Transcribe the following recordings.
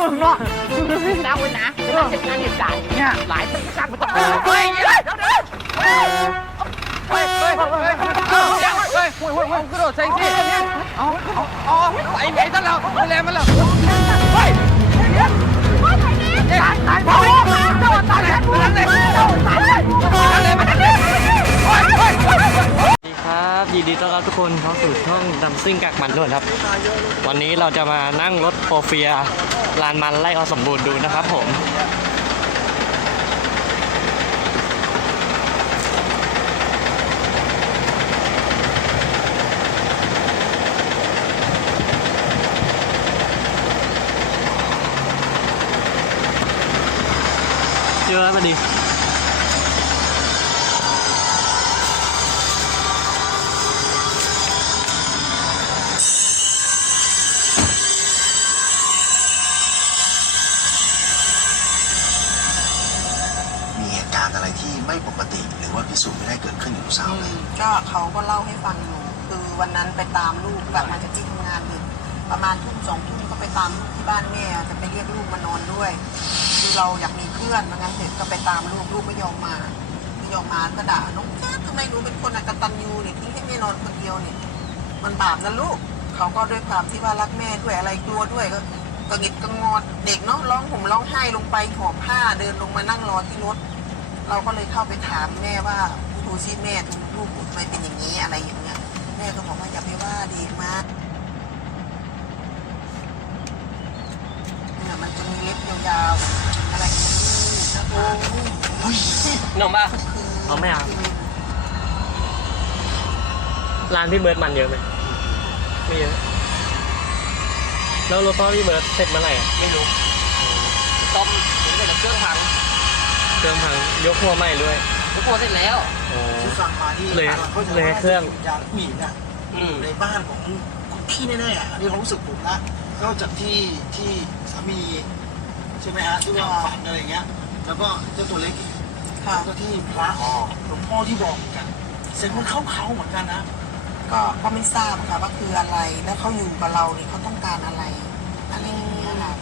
ช่วงนอกนะเว้ยนะเรื่องเหตุการณ์เหตุการณ์เนี่ยหลายสิ่งการมันต้องเฮ้ยเลยเดี๋ยเดี๋ยเฮ้ยเฮ้ยเฮ้ยเฮ้ยเฮ้ยเฮ้ยเฮ้ยเฮ้ยเฮ้ยกระโดดใส่สิเอาเอาเอาไอ้ไอ้ตั้งเราไม่แรงมันหรอกเฮ้ยตายตายตายตายแล้วตายแล้วตายแล้วตายแล้วตาย ยินดีต้อนรับทุกคนเข้าสู่ช่องดำซิ่งกักมันด้วยครับ วันนี้เราจะมานั่งรถโปรเฟียลานมันไล่อสมบูรณ์ดูนะครับผมเจอ ก็เขาก็เล่าให้ฟังอยู่ คือวันนั้นไปตามลูกกลับมาจากที่ทำงานดึกประมาณทุ่มสองทุ่มก็ไปตามลูกที่บ้านแม่จะไปเรียกลูกมานอนด้วยคือเราอยากมีเพื่อนมางั้นเด็กก็ไปตามลูกลูกไม่ยอมมาไม่ยอมมาก็ด่าน้องแจ๊ดทำไมหนูเป็นคนอกตันยูเนี่ยทิ้งให้แม่นอนคนเดียวเนี่ยมันบาปนะลูกเขาก็ด้วยความที่ว่ารักแม่ด้วยอะไรกลัวด้วยก็กระหงิดกระงอดเด็กเนาะร้องห่มร้องไห้ลงไปหอบผ้าเดินลงมานั่งรอที่รถเราก็เลยเข้าไปถามแม่ว่า ดูซิแม่ถูกลูกทำไมเป็นอย่างนี้อะไรอย่างเงี้ยแม่ก็บอกว่าอย่าไปว่าดีมากเนี่ยมันจะมีเล็บยาวๆอะไรอย่างนี้นะคะนมป่ะเอาไม่เอาร้านพี่เบิร์ดมันเยอะไหมไม่เยอะแล้วรถพ่อพี่เบิร์ดเสร็จเมื่อไหร่อะไม่รู้ต้มถึงแต่เครื่องพังเครื่องพังยกหัวใหม่ด้วยทุกคนเสร็จแล้วโอ้ ที่ฟังมานี่เลยเขาจะเลยเครื่องยาหมีเนี่ยอืมในบ้านของคุณพี่แน่ๆอะอันนี้ความรู้สึกผมนะนอกจากที่ที่สามีใช่ไหมฮะที่ว่าฝันอะไรเงี้ย แล้วก็เจ้าตัวเล็กอีกค่ะแล้วก็ที่พระหลวงพ่อที่บอกเหมือนกันเสร็จมันเข้าเขาเหมือนกันนะก็ก็ไม่ทราบค่ะว่าคืออะไร แล้วเขาอยู่กับเราเนี่ยเขาต้องการอะไรอะไรอย่างเงี้ยค่ะ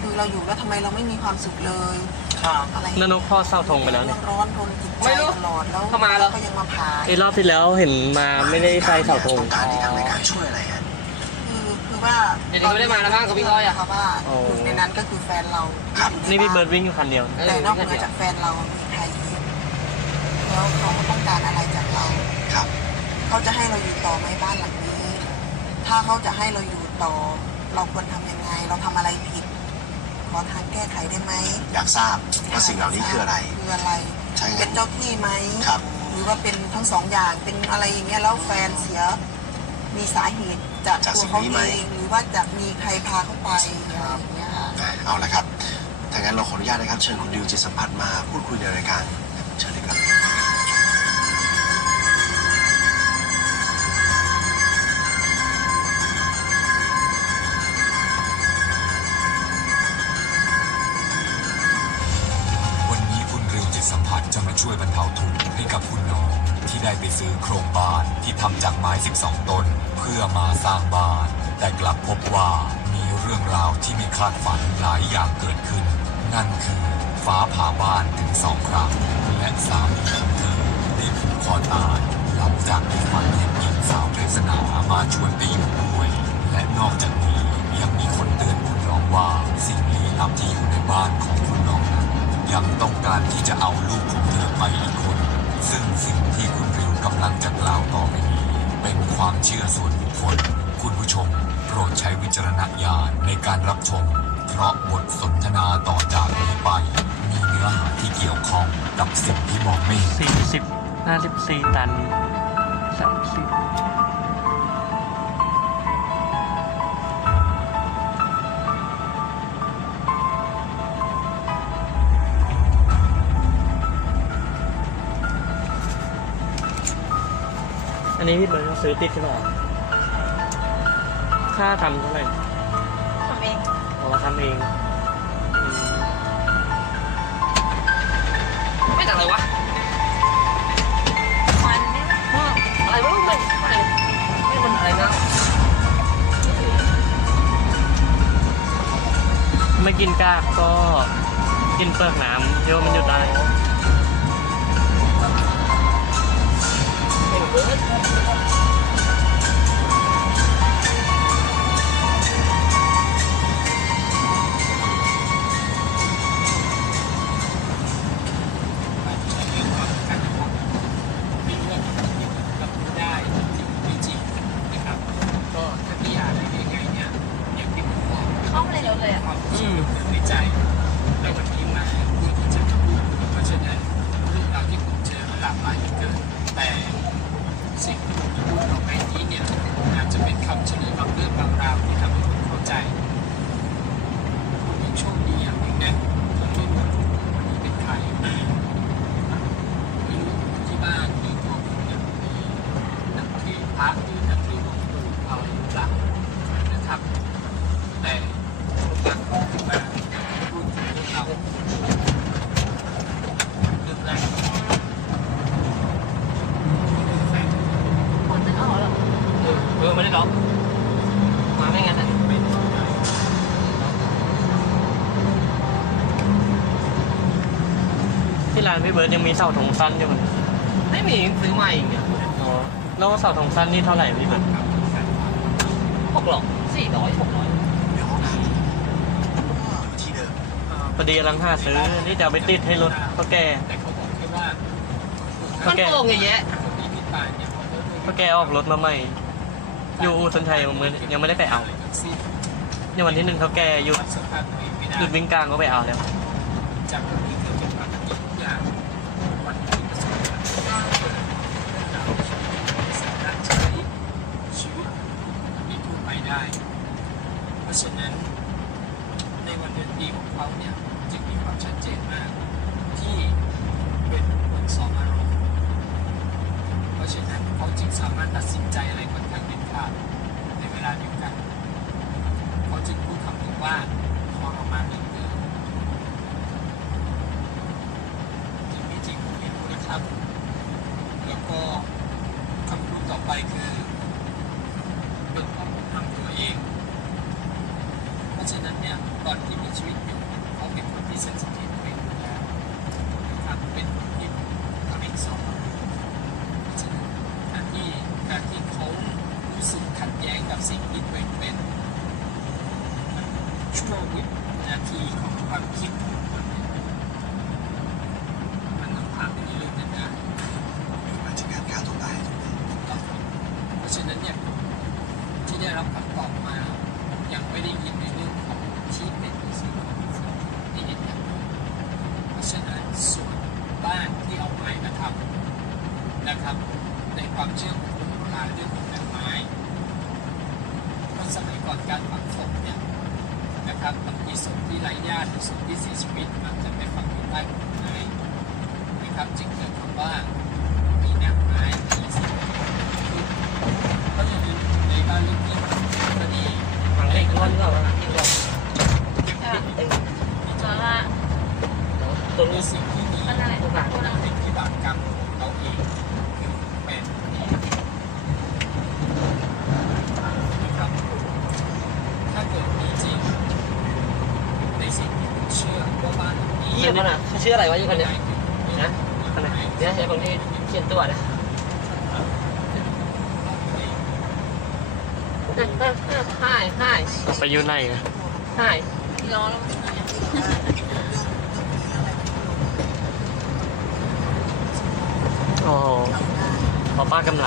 คือ เราอยู่แล้วทำไมเราไม่มีความสุขเลยครับอะไรแล้วนกพ่อเศร้าธงไปแล้วยัเนี่ยงร้อนทนจิตใจไม่รู้ตลอดแล้วเข้ามาแล้ว ก็ยังมาผ่าไอ้รอบที่แล้วเห็นมาไม่ได้ใส่เสาธง ต้องการที่ทางรายการช่วยอะไรฮะคือคือว่าเดี๋ยวนี้ไม่ได้มาแล้วบ้างกับพี่ก้อยอะค่ะว่าอ๋อ หนึ่งในนั้นก็คือแฟนเราครับอยู่ในี่พี่เบิร์ดวิ่งอยู่คันเดียว แต่นอกเหนือจากแฟนเรามีใครอีกแล้วเขาต้องการอะไรจากเรา ครับ เขาจะให้เราอยู่ต่อไหมบ้านหลังนี้ ถ้าเขาจะให้เราอยู่ต่อ เราควรทำยังไง เราทำอะไรผิด ขอทางแก้ไขได้ไหมอยากทราบว่าสิ่งเหล่านี้คืออะไร คืออะไร ใช่คเป็รับนเจ้าที่ไหมครับ หรือว่าเป็นทั้งสองอย่างเป็นอะไรอย่างเงี้ยแล้วแฟนเสียมีสาเหตุจากจากตัวสิ่งเขานี้ไหม เองหรือว่าจากมีใครพาเขาไปอะไรอย่างเงี้ยค่ะอะเอาละครับถ้างั้นเราขออนุญาตนะครับ เชิญคุณดิวจิตสัมผัสมาพูดคุยในรายการ เชิญเลยครับ ที่ได้ไปซื้อโครงบ้านที่ทำจากไม้ 12 ต้น เพื่อมาสร้างบ้าน แต่กลับพบว่ามีเรื่องราวที่ไม่คาดฝันหลายอย่างเกิดขึ้น นั่นคือฟ้าผ่าบ้านถึงสองครั้ง และสามีของเธอได้ผูกคอตายหลังจากที่ฝันเห็นหญิงสาวปริศนามาชวนไปอยู่ด้วย และนอกจากนี้ยังมีคนเตือนคุณน้องว่าสิ่งลี้ลับที่อยู่ในบ้านของคุณน้องนั้นยังต้องการที่จะเอาลูกของเธอไปอีก ซึ่งสิ่งที่คุณริวกำลังจะกล่าวต่อไปนี้ เป็นความเชื่อส่วนบุคคล คุณผู้ชม โปรดใช้วิจารณญาณในการรับชม เพราะบทสนทนาต่อจากนี้ไป มีเนื้อหาที่เกี่ยวข้องกับสิ่งที่มองไม่เห็น สี่สิบห้าสิบสี่ตันสามสิบ นี้พี่เบิร์ดซื้อติดใช่ไหมค่าทำเท่าไหร่ทำเองเราทำเองไม่จากอะไรวะควันไม่อะไรวะมันไม่มันอะไรนะไม่กินกากก็กินเปลือกหนามเดี๋ยวมันอยู่ได้ ร้าพี่เบิร์ดยังมีเสาธงสั้นอยู่มั้ยไม่มีซื้อใหม่อีกเนี่ยอ๋อแล้วเสาธงสั้นนี่เท่าไหร่พี่เบิร์ดหกหรอกสี่ร้อยหกร้อยพอดีรังหาซื้อนี่จะไปติดให้รถพ่อแกพ่อมันแก่กงอย่างเงี้ยพ่อแกออกรถมาใหม่ อยู่อุทัยยังไม่ยังไม่ได้ไปเอาเนี่ยวันที่หนึ่งเขาแกหยุดหยุดวิ่งกลางก็ไปเอาแล้ว ได้ เพราะฉะนั้นในวันเดือนปีของเขาเนี่ยจึงมีความชัดเจนมากที่เป็นคนสอมอารมณ์ เพราะฉะนั้นเขาจึงสามารถตัดสินใจอะไรค่อนข้างเด็ดขาดในเวลาเดียวกัน เขาจึงพูดคำนึงว่า ตัวนี้สิ่งที่ดีตัวหนักเป็นที่บาปกรรมของเขาเองคือเป็นนะครับถ้าเกิดมีจริงในสิ่งที่เชื่อว่าบ้านหนี้เยี่ยมันอะเชื่ออะไรวะยี่คนเนี้ยนะคนไหนเนี่ยไอ้คนที่เขียนตัวนะใช่ใช่ไปอยู่ไหนนะใช่ร้อนแล้ว บ้ากำไร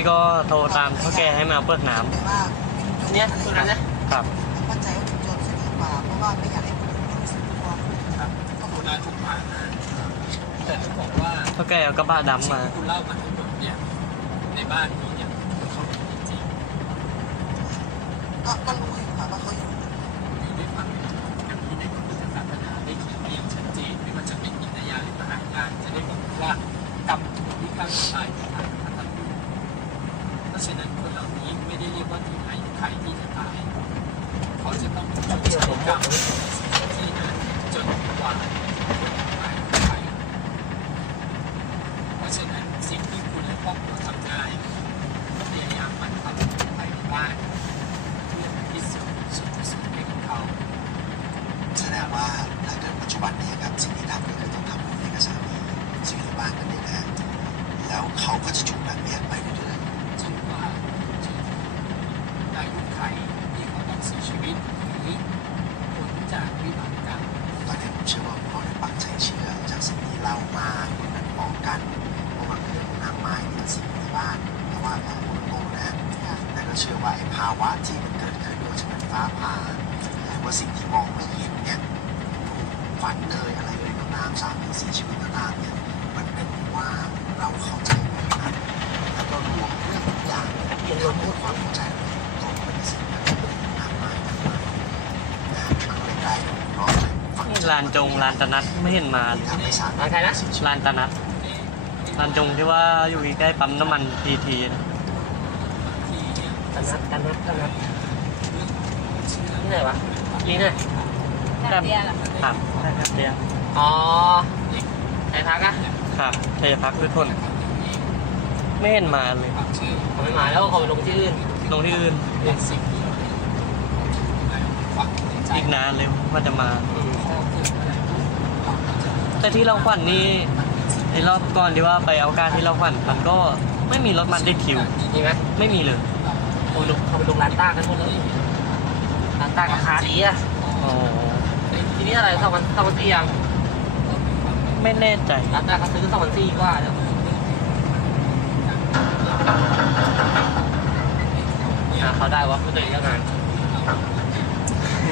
ก็นี่ก็โทรตามเท่าแก่ให้มาเปิดน้ำแต่ว่าเป็นโจรเนี่ยตัวนั้นนะครับผมเข้าใจว่าเป็นโจรจะดีกว่าเพราะว่าไม่อยากให้คนอื่นรู้สึกกลัวครับก็คนได้ถูกผ่านนะแต่ต้องบอกว่าเท่าแก่เอากระบะดำมา คุณเล่ามาทั้งหมดเนี่ยในบ้านนี้ ดใช้กรรมที่นั้นจนกว่าตายไปเพราะฉะนั้นสิ่งที่คุณและครอบครัวทำได้พยายามหมันทำภายในบ้านเพื่อพิสูจน์สุดสุดให้กับเขา แสดงว่าถ้าเกิดปัจจุบันนี้ครับสิ่งที่ทำก็คือต้องทำบุญให้กับสามีชีวิตที่บ้านนั่นเองนะฮะแล้วเขาก็จะอยู่แบบเนี้ยไปเรื่อย จนกว่าจะได้ลูกไข่ที่เขาต้องเสียชีวิตหรือผลจากวิบากกรรม ๆตอนนี้ผมเชื่อว่าพ่อได้ปักใจเชื่อจากสิ่งที่เล่ามาคนนั้นบอกกันว่ามันเป็นเรื่องของนางไม้ที่มันสิงอยู่ในบ้านแต่ว่าแต่คนโตนะฮะแต่ก็เชื่อว่าไอ้ภาวะที่มันเกิดขึ้นไม่ว่าจะเป็นฟ้าผ่าหรือว่าสิ่งที่มองไม่เห็นเนี่ยฝันเอ่ยอะไรเอ่ยก็ตามสามีเสียชีวิตก็ตามเนี่ยมันเป็นเพราะว่าเราเข้าใจไม่ทันแล้วก็รวมเรื่องทุกอย่างที่ทำให้ความเข้าใจเราตรงเป็นสิ่งที่เป็นนางไม้นางไม้นะมันก็เลยกลายเป็นร้อนเลยฝังนี่ใจลานจงลานตะนัดไม่เห็นมาเลยที่ทำให้สามีร้านใครนะเสียชีวิตลานตะนัดลานจงที่ว่าอยู่ใกล้ปั๊มน้ำมันพีทีกันนัดกันนัดกันนัดนี่ไหนวะนี่ไงแบบเดียวล่ะครับใช่ครับเดียวอ๋อไอ้พักอะครับชัยพักด้วยทนไม่เห็นมาเลยเขาไม่มาแล้วเขาไปลงที่อื่นลงที่อื่นเป็นสิ่งที่ฝังในใจอีกนานเลยว่าจะมาอืม แต่ที่เราขวัญนี่ในรอบก่อนที่ว่าไปเอาการที่เราขวัญมันก็ไม่มีรถมันติดคิวจริงไหมไม่มีเลยเขาไปลงเขาไปลงร้านต้ากันหมดเลยร้านต้าราคาดีอะอ๋อทีนี้อะไรสองพันสองพันสี่ยังไม่แน่ใจร้านต้าเขาซื้อสองพันสี่กว่าแล้วอะเขาได้วะไม่เคยเลี้ยงงาน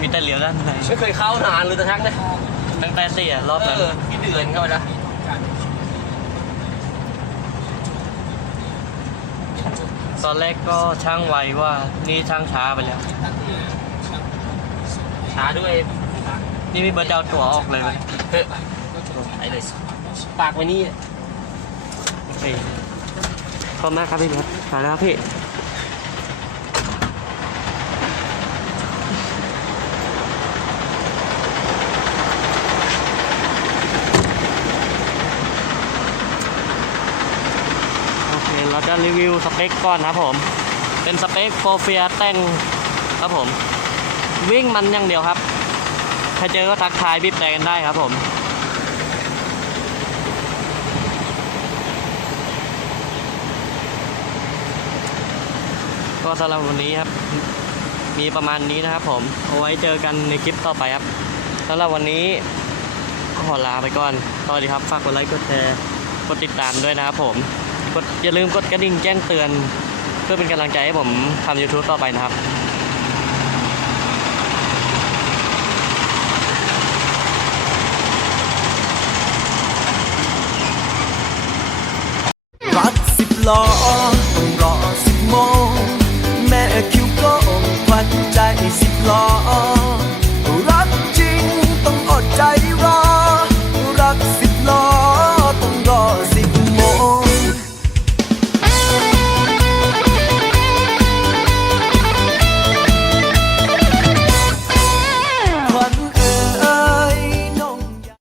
มีแต่เหลียวด้านในไม่เคยเข้านานเลยแต่ทักเลย ตั้งแต่เสียรอบเอนั้นอพี่เดือนเข้าไปนะตอนแรกก็ช่างไวว่านี่ช่างช้าไปแล้ว ช้าด้วยนี่มีเบอร์เดาตัวออกเลยไหมเฮ้ยไปเลยปากไว้นี่โอเคขอบคุณมากครับพี่เบิร์ดมาแล้วครับพี่ โอเค เรา จะรีวิวสเปคก่อนครับผม เป็นสเปคโฟเฟียแต่งครับผม วิ่งมันอย่างเดียวครับ ถ้าเจอก็ทักทายบีบแต่กันได้ครับผมก็สำหรับวันนี้ครับ มีประมาณนี้นะครับผม เอาไว้เจอกันในคลิปต่อไปครับสำหรับวันนี้ก็ขอลาไปก่อนสวัสดีครับ ฝากกดไลค์ กดแชร์ กดติดตามด้วยนะครับผม กดอย่าลืมกดกระดิ่งแจ้งเตือน เพื่อเป็นกำลังใจให้ผมทำ YouTube ต่อไปนะครับรักสิบล้อต้องรอสิบโมง แม่คิวโก้ควันใจสิบล้อ